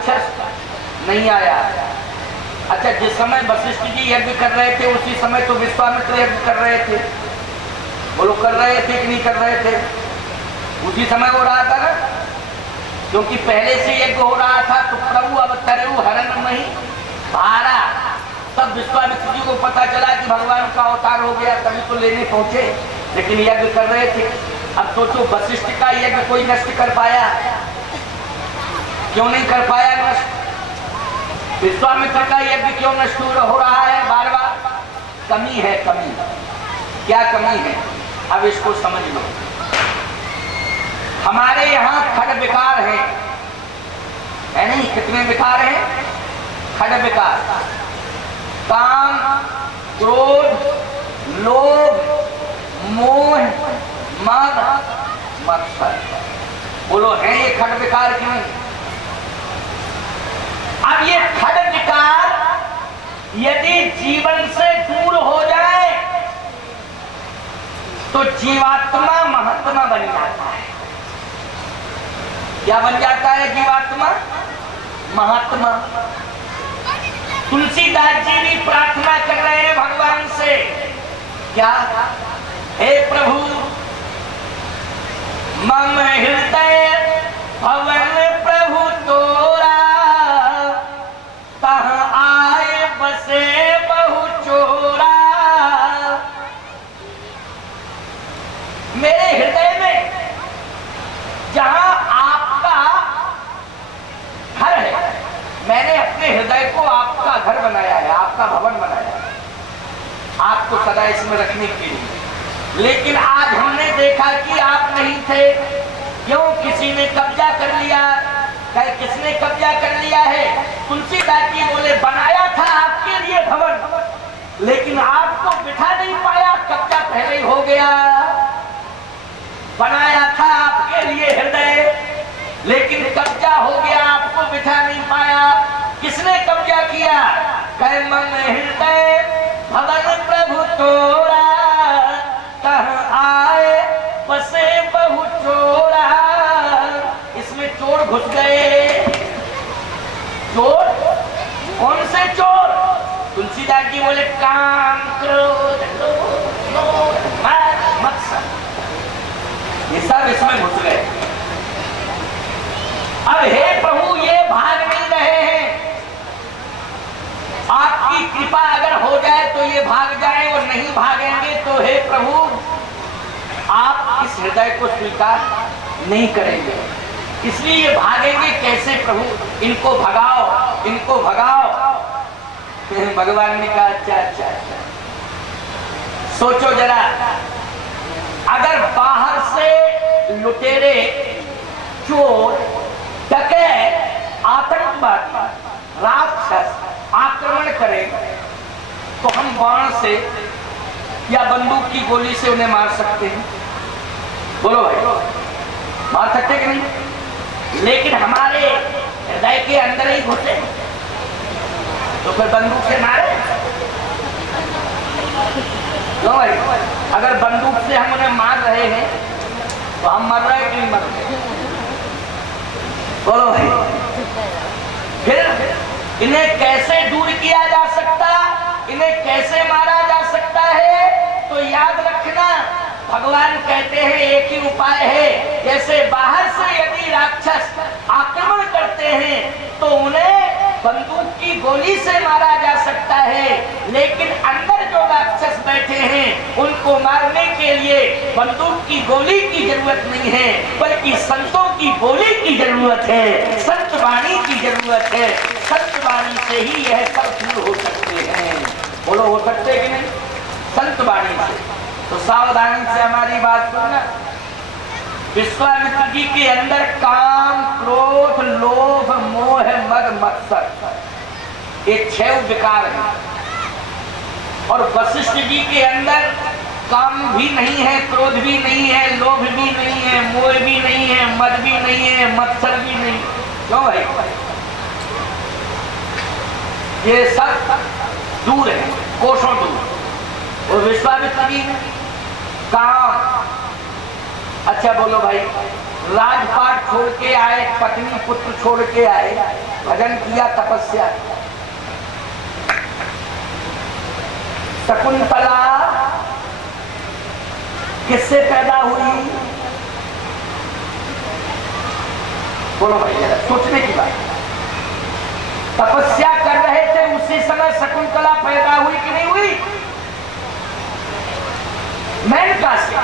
राक्षस नहीं आया। अच्छा, जिस समय वशिष्ठ जी यज्ञ कर रहे थे उसी समय तो विश्वामित्र यज्ञ कर रहे थे। वो लोग कर रहे थे कि नहीं कर रहे थे? उसी समय हो रहा था ना, क्योंकि पहले से यज्ञ हो रहा था। तो प्रभु अब तरु हरण नहीं भारा, तब विश्वामित्र जी को पता चला कि भगवान का अवतार हो गया, तभी तो लेने पहुंचे, लेकिन यज्ञ कर रहे थे। अब सोचो, वशिष्ठ का यज्ञ कोई नष्ट कर पाया? क्यों नहीं कर पाया नष्ट? विश्वामित्र का यज्ञ क्यों नष्ट हो रहा है बार बार? कमी है, कमी। क्या कमी है? अब इसको समझ लो। हमारे यहाँ खड विकार है नहीं? कितने विकार हैं? खड विकार, काम, क्रोध, लोभ, मोह, मद, मत्सर। बोलो, है ये खड विकार कि नहीं? अब ये खड विकार यदि जीवन से दूर हो जाए तो जीवात्मा महात्मा बन जाता है। क्या बन जाता है जीवात्मा? महात्मा। तुलसीदास जी भी प्रार्थना कर रहे हैं भगवान से, क्या? हे प्रभु, मम हृदय भवन प्रभु तोरा, तह आए बसे बहु चोरा। मेरे हृदय में जहां आपका घर है, मैंने अपने हृदय को आपका घर बनाया है, आपका भवन बनाया है, आपको सदा इसमें रखने के लिए। लेकिन आज हमने देखा कि आप नहीं थे। क्यों? किसी ने कब्जा कर लिया। कहे किसने कब्जा कर लिया है? तुलसीदास जी बोले, बनाया था आपके लिए भवन, लेकिन आपको बिठा नहीं पाया, कब्जा पहले ही हो गया। बनाया था आपके लिए हृदय, लेकिन कब्जा हो गया, आपको बिठा नहीं पाया। किसने कब्जा किया? कहे मन हृदय भवन प्रभु तोरा, तह आए बसे बहु चोरा। इसमें चोर घुस गए। चोर? कौन से चोर? तुलसीदास जी बोले, काम, क्रोध, लोभ, मद, मत्सर, ये सब इसमें घुस गए। अब हे प्रभु, ये भाग नहीं रहे हैं। आपकी कृपा अगर हो जाए तो ये भाग जाए, और नहीं भागेंगे तो हे प्रभु, आप इस हृदय को स्वीकार नहीं करेंगे। इसलिए ये भागेंगे कैसे प्रभु? इनको भगाओ, इनको भगाओ। भगवान ने कहा, अच्छा अच्छा अच्छा, सोचो जरा, अगर बाहर से लुटेरे, चोर, डकैत, आतंकवादी, राक्षस आक्रमण करें तो हम बाण से या बंदूक की गोली से उन्हें मार सकते हैं? बोलो भाई, मार सकते कि नहीं? लेकिन हमारे हृदय के अंदर ही घुसे तो फिर बंदूक से मारे? लो भाई, अगर बंदूक से हम उन्हें मार रहे हैं तो हम मर रहे हैं कि नहीं मर रहे? बोलो भाई, फिर इन्हें कैसे दूर किया जा सकता, इन्हें कैसे मारा जा सकता है? तो याद रखना, भगवान कहते हैं एक ही उपाय है। जैसे बाहर से यदि राक्षस आक्रमण करते हैं तो उन्हें बंदूक की गोली से मारा जा सकता है, लेकिन अंदर जो राक्षस बैठे हैं उनको मारने के लिए बंदूक की गोली की जरूरत नहीं है, बल्कि संतों की बोली की जरूरत है, संत वाणी की जरूरत है। संत वाणी से ही यह सब दूर हो सकते हैं। बोलो, हो सकते कि नहीं? संत वाणी से। तो सावधानी से हमारी बात सुनना। विश्वामित्र जी के अंदर काम, क्रोध, लोभ, मोह, मद, मत्सर, ये 6 विकार हैं। और वशिष्ठ जी के अंदर काम भी नहीं है, क्रोध भी नहीं है, लोभ भी नहीं है, मोह भी नहीं है, मद भी नहीं है, मत्सर भी नहीं। क्यों भाई? ये सब दूर है, कोसों दूर। और विश्वामित्र जी काम, अच्छा बोलो भाई, राजपाट छोड़ के आए, पत्नी पुत्र छोड़ के आए, भजन किया, तपस्या। शकुंतला किससे पैदा हुई? बोलो भाई, सोचने की बात। तपस्या कर रहे थे उसी समय शकुंतला पैदा हुई कि नहीं हुई? मेनका से।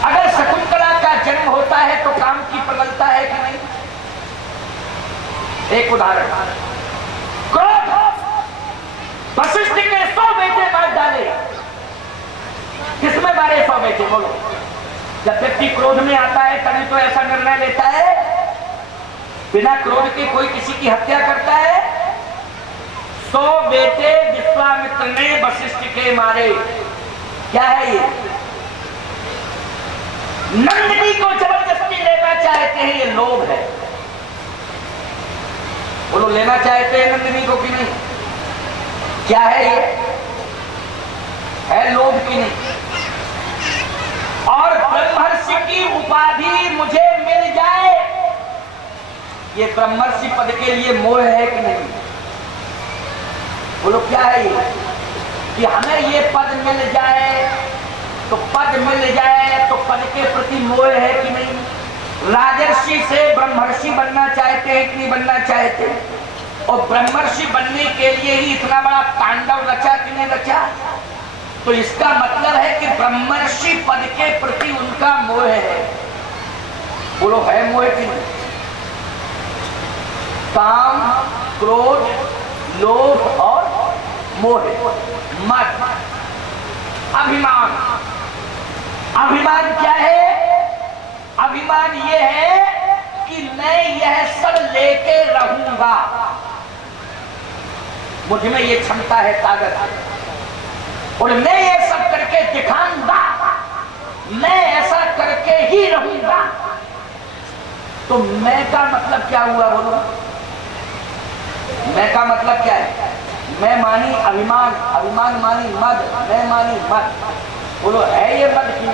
अगर शकुंतला का जन्म होता है तो काम की प्रबलता है कि नहीं? एक उदाहरण, क्रोध, वशिष्ठ के 100 बेटे मार डाले। किसमें मारे 100 बेटे? बोलो। जब व्यक्ति क्रोध में आता है तभी तो ऐसा निर्णय लेता है। बिना क्रोध के कोई किसी की हत्या करता है? 100 बेटे विश्वामित्र ने वशिष्ठ के मारे। क्या है ये? नंदिनी को जबरदस्ती लेना चाहते हैं, ये लोभ है। बोलो, लेना चाहते हैं नंदिनी को कि नहीं? क्या है ये? है लोभ की नहीं? और ब्रह्मर्षि की उपाधि मुझे मिल जाए, ये ब्रह्मर्षि पद के लिए मोह है कि नहीं? बोलो, क्या है ये? कि हमें ये पद मिल जाए, तो पद मिल जाए तो पद के प्रति मोह है कि नहीं? राजर्षि से ब्रह्मर्षि बनना चाहते हैं कि नहीं बनना चाहते? और ब्रह्मर्षि बनने के लिए ही इतना बड़ा तांडव रचा कि नहीं रचा? तो इसका मतलब है कि ब्रह्मर्षि पद के प्रति उनका मोह है। बोलो, है मोह कि नहीं? काम, क्रोध, लोभ और मोह, मद, अभिमान। अभिमान क्या है? अभिमान ये है कि मैं यह सब लेके रहूंगा, मुझ में ये क्षमता है, ताकत है, और मैं ये सब करके दिखाऊंगा, मैं ऐसा करके ही रहूंगा। तो मैं का मतलब क्या हुआ? बोलो, मैं का मतलब क्या है? मैं मानी अभिमान, अभिमान मानी मद, मैं मानी मद। बोलो, है ये मद की?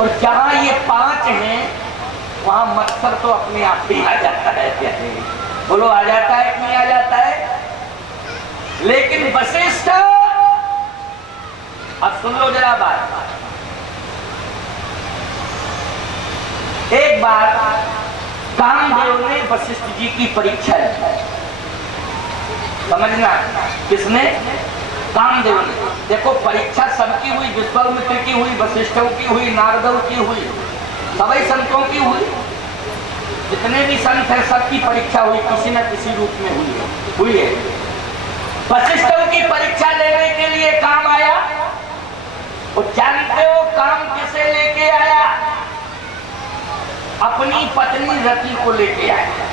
और जहां ये 5 हैं वहां मत्सर तो अपने आप ही आ जाता है। कहते हैं, बोलो, आ जाता है कि नहीं आ जाता है? लेकिन वशिष्ठ, अब सुन लो जरा बात। एक बार कामदेव ने वशिष्ठ जी की परीक्षा ली। समझना, किसने? कामदेव ने। देखो, परीक्षा सबकी हुई, विश्वामित्र की हुई, वशिष्ठों की हुई, नारदों की हुई, सभी संतों की हुई। जितने भी संत हैं सबकी परीक्षा हुई, किसी न किसी रूप में हुई है। वशिष्ठों की परीक्षा लेने के लिए काम आया। और जानते हो काम किसे लेके आया? अपनी पत्नी रति को लेके आया।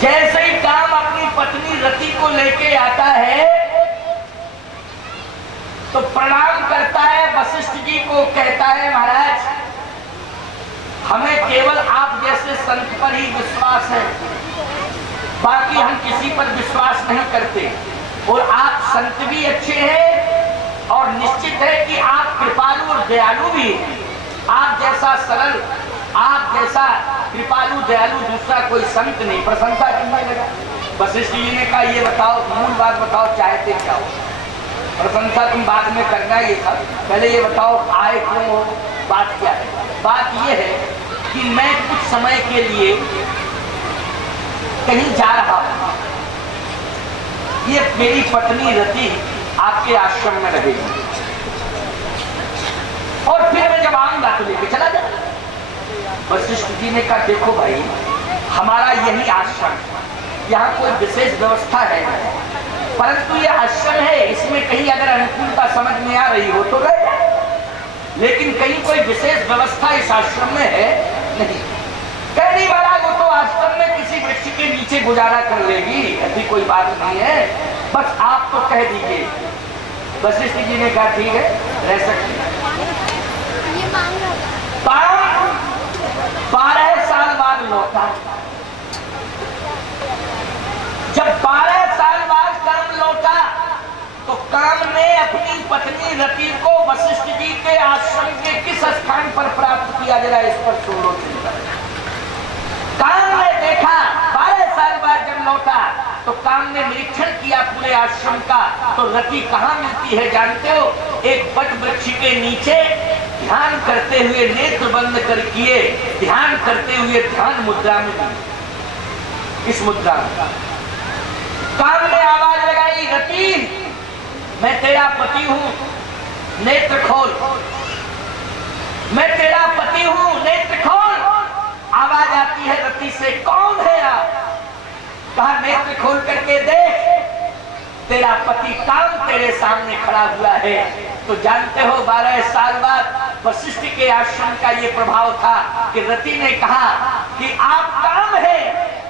जैसे ही काम अपनी पत्नी रति को लेके आता है तो प्रणाम करता है वशिष्ठ जी को, कहता है, महाराज, हमें केवल आप जैसे संत पर ही विश्वास है, बाकी हम किसी पर विश्वास नहीं करते। और आप संत भी अच्छे हैं और निश्चित है कि आप कृपालु और दयालु भी हैं। आप जैसा सरल, आप जैसा कृपालु दयालु दूसरा कोई संत नहीं। प्रशंसा करने लगा। वशिष्ठ जी ने कहा, ये बताओ, मूल बात बताओ, चाहते क्या हो? प्रशंसा तुम बाद में करना, ये सब पहले ये बताओ, आए क्यों हो, बात क्या है? बात ये है कि मैं कुछ समय के लिए कहीं जा रहा हूं, ये मेरी पत्नी रति आपके आश्रम में रहेगी, और फिर मैं जब आऊंगा तो लेके चला जाऊंगा। वशिष्ठ जी ने कहा, देखो भाई, हमारा यही आश्रम, यहाँ कोई विशेष व्यवस्था है, परंतु ये आश्रम है, इसमें कहीं अगर अनुकूलता समझ में आ रही हो तो रह जाए, लेकिन कहीं कोई विशेष व्यवस्था इस आश्रम में है नहीं। कहने वाला वो तो आश्रम में किसी वृक्ष के नीचे गुजारा कर लेगी, ऐसी कोई बात नहीं है, बस आप तो कह दीजिए। वशिष्ठ जी ने कहा, ठीक है, रह सकती है। 12 साल बाद लौटा। जब 12 साल बाद काम लौटा तो काम ने अपनी पत्नी रति को वशिष्ठ जी के आश्रम के किस स्थान पर प्राप्त किया, जरा इस पर सुनो। काम ने देखा, 12 साल बाद जब लौटा तो काम ने निरीक्षण किया पूरे आश्रम का, तो रति कहाँ मिलती है जानते हो? एक वट वृक्ष के नीचे ध्यान करते हुए, नेत्र बंद कर किए ध्यान करते हुए ध्यान मुद्रा में मिली। इस मुद्रा में काम ने आवाज लगाई, रति मैं तेरा पति हूं, नेत्र खोल। मैं तेरा पति हूं, नेत्र खोल। आवाज आती है रति से, कौन है आप? कहा नेत्र खोल करके देख, तेरा पति काम तेरे सामने खड़ा हुआ है। तो जानते हो 12 साल बाद वशिष्ठ के आश्रम का ये प्रभाव था कि रति ने कहा कि आप काम है,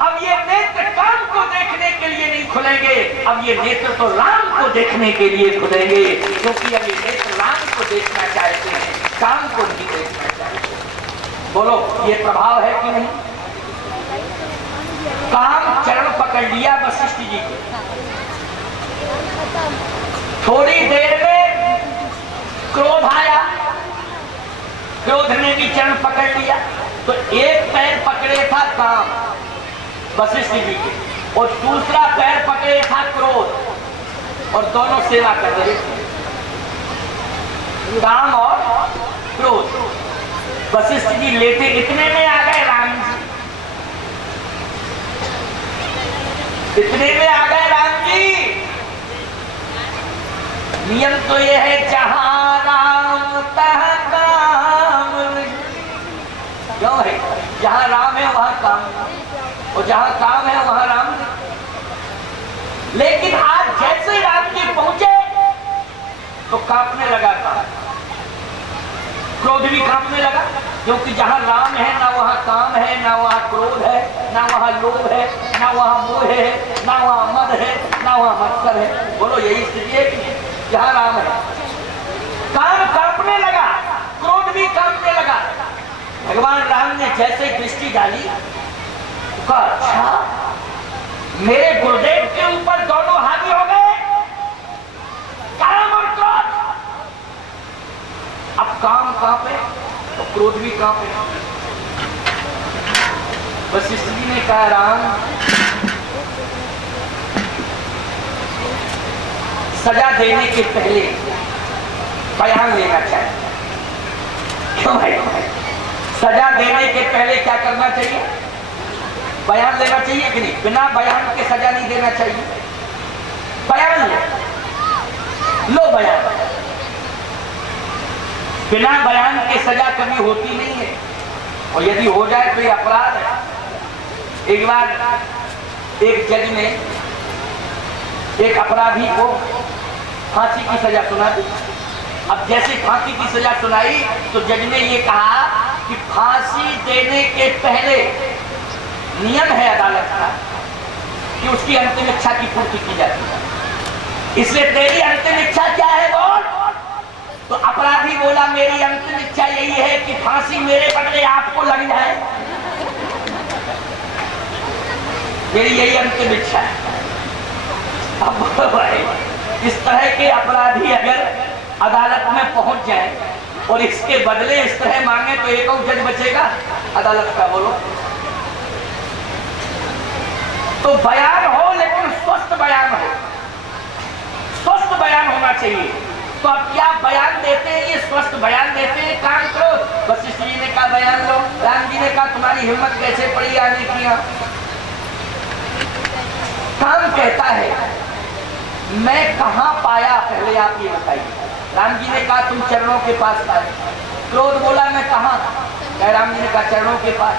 अब ये नेत्र काम को देखने के लिए नहीं खुलेंगे, अब ये नेत्र तो राम को देखने के लिए खुलेंगे, क्योंकि अब ये नेत्र राम को देखना चाहते हैं, काम को नहीं देखना चाहते। बोलो ये प्रभाव है कि नहीं? काम चरण पकड़ लिया वशिष्ठ जी को। थोड़ी देर में क्रोध आया, क्रोध ने भी चरण पकड़ लिया। तो एक पैर पकड़े था काम वशिष्ठ जी के, और दूसरा पैर पकड़े था क्रोध, और दोनों सेवा कर रहे थे, काम और क्रोध। वशिष्ठ जी लेटे, इतने में आ गए राम जी, इतने में आ गए राम जी। नियम तो ये है जहां राम तहाँ काम, क्यों है? जहां राम है वहां काम, और जहां काम है वहां राम नहीं। लेकिन आज जैसे राम जी पहुंचे तो कांपने लगा काम, क्रोध भी कांपने लगा, क्योंकि जहां राम है ना वहां काम है, ना वहां क्रोध है, ना वहां लोभ है, ना वहां मोह है, ना वहां मद है, ना वहां मत्सर है। बोलो यही स्थिति है कि जहां राम है। काम कांपने लगा, क्रोध भी कांपने लगा। भगवान राम ने जैसे दृष्टि डाली, कहा अच्छा मेरे गुरुदेव के ऊपर दोनों हावी हो गए, काम और क्रोध। अब काम कांपे तो क्रोध भी कांपे। वशिष्ठ जी ने कहा राम, सजा देने के पहले बयान लेना चाहिए। क्यों भाई? सजा देने के पहले क्या करना चाहिए? बयान लेना चाहिए कि नहीं? बिना बयान के सजा नहीं देना चाहिए। बयान लो बयान। बिना बयान के सजा कभी होती नहीं है, और यदि हो जाए तो ये अपराध है। एक बार एक जज ने एक अपराधी को फांसी की सजा सुना दी। अब जैसे फांसी की सजा सुनाई तो जज ने ये कहा कि फांसी देने के पहले नियम है अदालत का कि उसकी अंतिम इच्छा की पूर्ति की जाती है। इसलिए तेरी अंतिम इच्छा क्या है बोल? तो अपराधी बोला मेरी अंतिम इच्छा यही है कि फांसी मेरे बदले आपको लग जाए, मेरी यही अंतिम इच्छा है। अब भाई इस तरह के अपराधी अगर अदालत में पहुंच जाए और इसके बदले इस तरह मांगे तो एक और जज बचेगा अदालत का? बोलो। तो बयान हो, लेकिन स्वस्थ बयान हो, स्वस्थ बयान होना चाहिए। तो अब क्या बयान देते हैं? ये स्वस्थ बयान देते हैं, काम करो। वशिष्ठ जी ने कहा बयान लो। राम जी ने कहा तुम्हारी हिम्मत कैसे पड़ी आने की? काम कहता है मैं कहां पाया, पहले आप ये बताइए। राम जी ने कहा तुम चरणों के पास आए। क्रोध बोला मैं कहां? राम जी ने कहा चरणों के पास।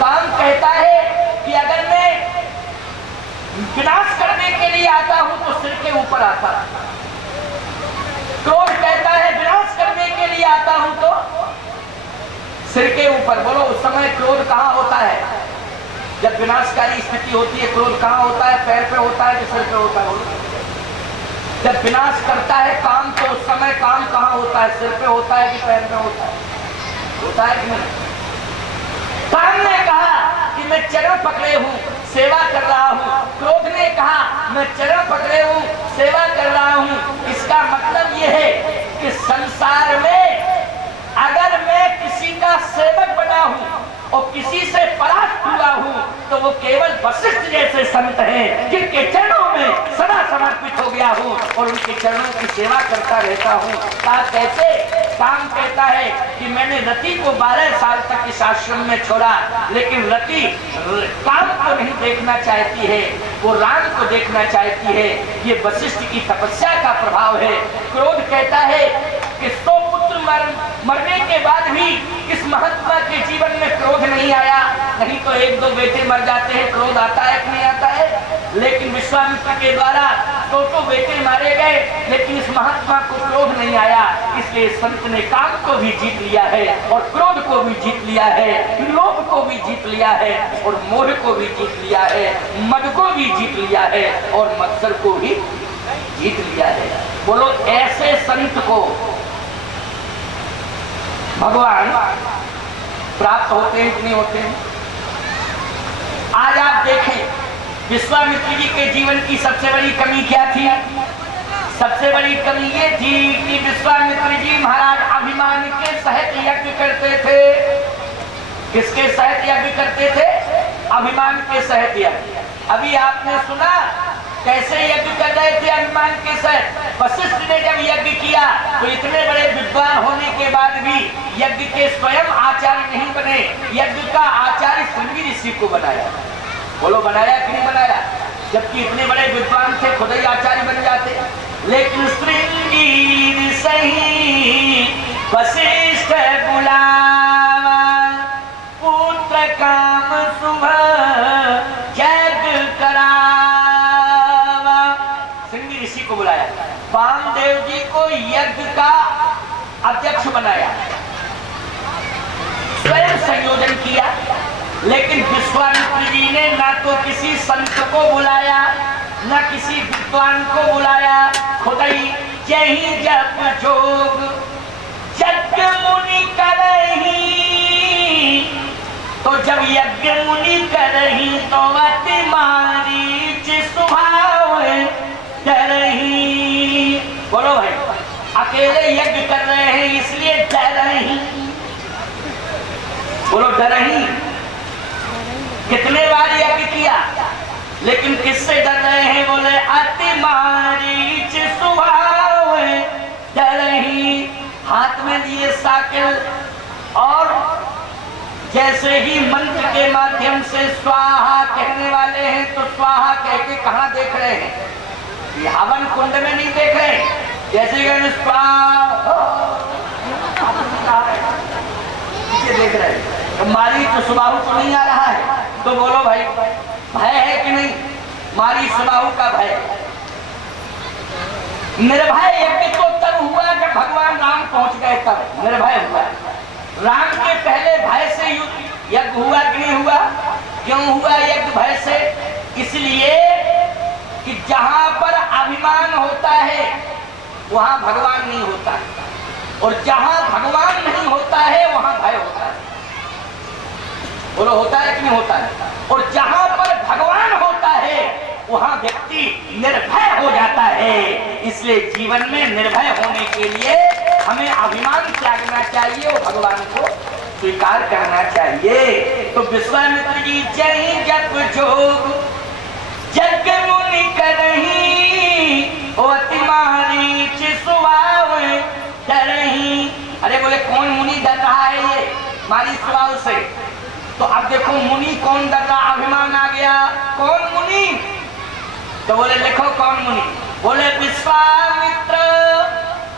काम कहता है कि अगर मैं विनाश करने के लिए आता हूं तो सिर के ऊपर आता। क्रोध कहता है विनाश करने के लिए आता हूं तो सिर के ऊपर। बोलो उस समय क्रोध कहां होता है? जब विनाशकारी स्थिति होती है क्रोध कहां होता है? पैर पे होता है कि सिर पे होता है? जब विनाश करता है काम तो उस समय काम कहां होता है? सिर पे होता है कि पैर पे होता है? होता है कि नहीं? काम ने कहा कि मैं चरण पकड़े हूँ, सेवा कर रहा हूँ। क्रोध ने कहा मैं चरण पकड़े हूँ, सेवा कर रहा हूँ। इसका मतलब ये है कि संसार में अगर मैं किसी का सेवक बना हूँ और किसी से परास्त हुआ हूँ तो वो केवल वशिष्ठ जैसे संत हैं जिनके चरणों में सदा समर्पित हो गया हूँ और उनके चरणों की सेवा करता रहता हूँ। कैसे काम कहता है कि मैंने रति को 12 साल तक इस आश्रम में छोड़ा, लेकिन रति काम को नहीं देखना चाहती है, वो राम को देखना चाहती है। ये वशिष्ठ की तपस्या का प्रभाव है। क्रोध कहता है कि 100 पुत्र मरने के बाद भी इस महात्मा के जीवन में क्रोध नहीं आया। नहीं तो 1-2 बेटे मर जाते हैं, क्रोध आता है कि नहीं आता है। लेकिन विश्वामित्र के द्वारा 2 बेटे मारे गए, लेकिन इस महात्मा को क्रोध नहीं आया। इसलिए संत ने काम को भी जीत लिया है और क्रोध को भी जीत लिया है, लोभ को भी जीत लिया है और मोह को भी जीत लिया है, मद को भी जीत लिया है और मत्सर को भी जीत लिया है। बोलो, ऐसे संत को भगवान प्राप्त होते हैं कि नहीं होते हैं? आज आप देखें विश्वामित्र जी के जीवन की सबसे बड़ी कमी क्या थी? सबसे बड़ी कमी ये थी कि विश्वामित्र जी महाराज अभिमान के सहित यज्ञ करते थे। किसके सहित यज्ञ करते थे? अभिमान के सहित यज्ञ। अभी आपने सुना कैसे यज्ञ कर रहे थे अभिमान के सहित। वशिष्ठ ने जब यज्ञ किया तो इतने बड़े विद्वान होने के बाद भी यज्ञ के स्वयं आचार्य नहीं बने, यज्ञ का आचार्य श्रृंगी ऋषि को बनाया। बोलो, बनाया कि नहीं बनाया? जबकि इतने बड़े विद्वान थे, खुद ही आचार्य बन जाते। लेकिन श्रृंगी ऋषि वशिष्ठ बुलावा, पुत्र काम शुभ यज्ञ करावा। श्रृंगी ऋषि को बुलाया, वामदेव जी को यज्ञ का अध्यक्ष बनाया, स्वयं संयोजन किया। लेकिन विश्वामित्र जी ने ना तो किसी संत को बुलाया, ना किसी विद्वान को बुलाया, खुद ही यही जप जोग यज्ञ मुनि करही। तो जब यज्ञ मुनि करही तो अति मारीच स्वभाव डरही। बोलो भाई, अकेले यज्ञ कर रहे हैं इसलिए डरही। बोलो, डरही। कितने बार यज्ञ किया, लेकिन किससे डर रहे हैं? बोले, अति मारीच स्वभाव डरही। हाथ में लिए साकिल और जैसे ही मंत्र के माध्यम से स्वाहा कहने वाले हैं तो स्वाहा कह के कहाँ देख रहे हैं? ये हवन कुंड में नहीं देख रहे। जैसे स्वाहा देख रहे हैं, तो मारी तो सुबाहु को नहीं आ रहा है। तो बोलो भाई, भय है कि नहीं? मारी सुबाहु का भय। निर्भय यज्ञ तो तब हुआ जब भगवान राम पहुंच गए, तब निर्भय हुआ। राम के पहले भय से यज्ञ हुआ कि नहीं हुआ? क्यों हुआ यज्ञ भय से? इसलिए कि जहां पर अभिमान होता है वहां भगवान नहीं होता, और जहां भगवान नहीं होता है वहां भय होता है। बोलो, होता है कि नहीं होता है? और जहां पर भगवान होता है वहां व्यक्ति निर्भय हो जाता है। इसलिए जीवन में निर्भय होने के लिए हमें अभिमान त्यागना चाहिए और भगवान को स्वीकार करना चाहिए। तो विश्वामित्र जी जय जप जोग यज्ञ मुनि करही, अति मारीच स्वभाव डरही। अरे बोले, कौन मुनि डर रहा है ये मारी स्वभाव से? तो अब देखो मुनि कौन डर रहा? अभिमान आ गया। कौन मुनि? तो बोले लिखो कौन मुनि? बोले विश्वामित्र।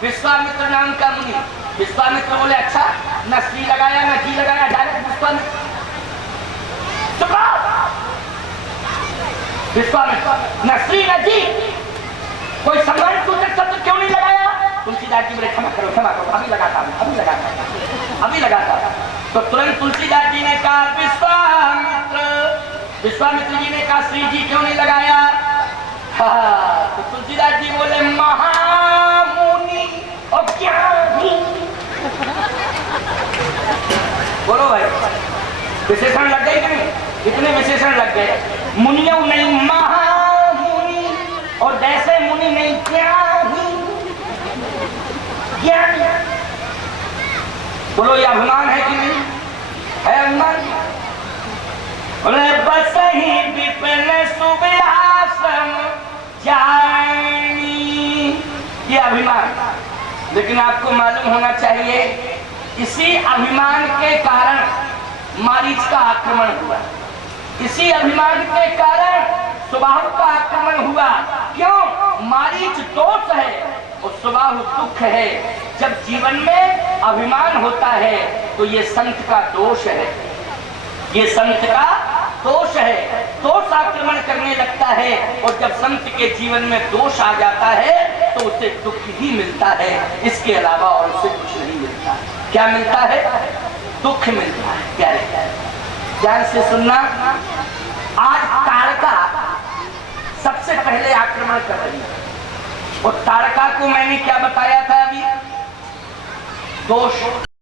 विश्वामित्र नाम का मुनि। विश्वामित्र बोले, अच्छा, न श्री लगाया न जी लगाया, डायरेक्ट विश्वामित्र। विश्वामित्र, न श्री न जी, कोई सम्मान सूचक शब्द क्यों नहीं लगाया? तुलसीदास जी बोले, क्षमा करो क्षमा करो, अभी लगाता हूं, अभी लगाता हूं, अभी लगाता हूं। तो तुरंत तुलसीदास जी ने कहा विश्वामित्र। विश्वामित्र जी ने कहा श्री जी क्यों नहीं लगाया? तो तुलसीदास जी बोले, महामुनि और क्या भी। बोलो भाई, विशेषण लग गए कि नहीं? कितने विशेषण लग गए? मुनियों नहीं महामुनि, और जैसे मुनि नहीं ज्ञानी। ज्ञानी बोलो, ये अभिमान है कि नहीं? है अभिमान। बोले बस ही विपिन सुव्यासम जानी, ये अभिमान। लेकिन आपको मालूम होना चाहिए, इसी अभिमान के कारण मारीच का आक्रमण हुआ, इसी अभिमान के कारण सुबाहु का आक्रमण हुआ। क्यों? मारीच दोष है और सुबाहु दुख है। जब जीवन में अभिमान होता है तो ये संत का दोष है, ये संत का दोष है। दोष आक्रमण करने लगता है, और जब संत के जीवन में दोष आ जाता है तो उसे दुख ही मिलता है, इसके अलावा और उसे कुछ नहीं मिलता। क्या मिलता है? दुख मिलता है। प्यारे ध्यान से सुनना, आज तारका सबसे पहले आक्रमण कर रही है, और तारका को मैंने क्या बताया था अभी? दोष।